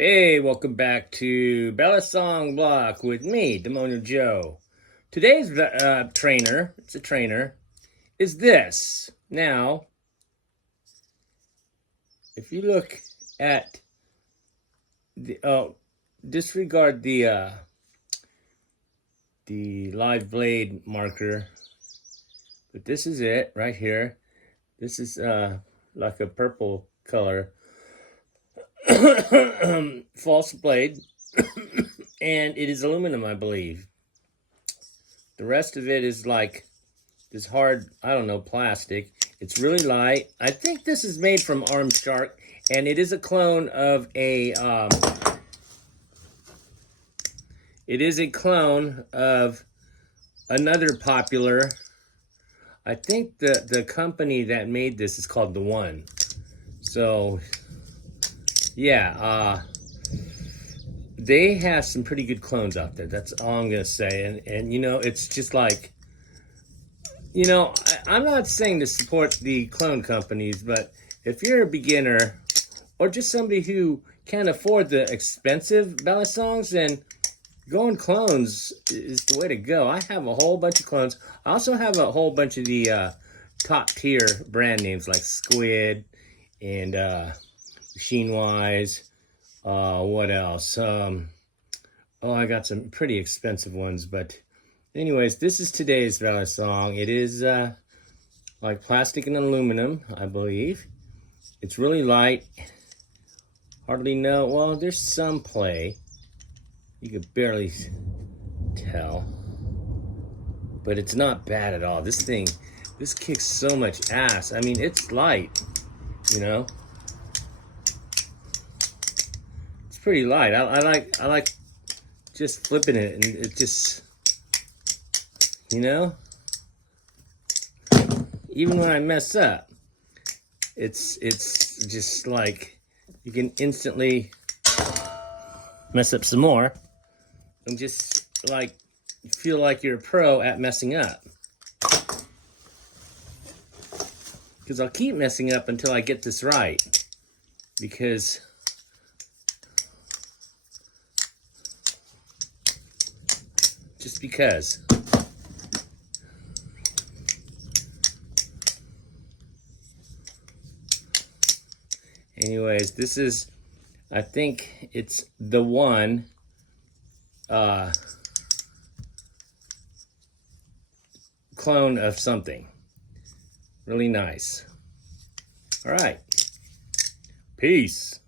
Hey, welcome back to Balisong Bloc with me, Demonio Joe. Today's trainer, it's a trainer, is this. Now, if you look at disregard the live blade marker, but this is it right here. This is like a purple color. False blade, and it is aluminum, I believe. The rest of it is like this hard, I don't know, plastic. It's really light. I think this is made from Arm Shark, and it is a clone of a another popular. I think the company that made this is called The One. So yeah, they have some pretty good clones out there. That's all I'm gonna say. And you know, it's just like, you know, I'm not saying to support the clone companies, but if you're a beginner or just somebody who can't afford the expensive Balisongs, then going clones is the way to go. I have a whole bunch of clones. I also have a whole bunch of the top tier brand names like Squid and Machine Wise. What else? Oh, I got some pretty expensive ones, but anyways, this is today's Balisong. It is like plastic and aluminum, I believe. It's really light. Hardly know. Well, there's some play. You could barely tell, but it's not bad at all. This kicks so much ass. I mean, it's light, you know. It's pretty light. I like just flipping it, and it just, you know, even when I mess up, it's just like you can instantly mess up some more and just like feel like you're a pro at messing up. Because I'll keep messing up until I get this right. Because just because. Anyways, this is, I think it's The One clone of something. Really nice. All right. Peace.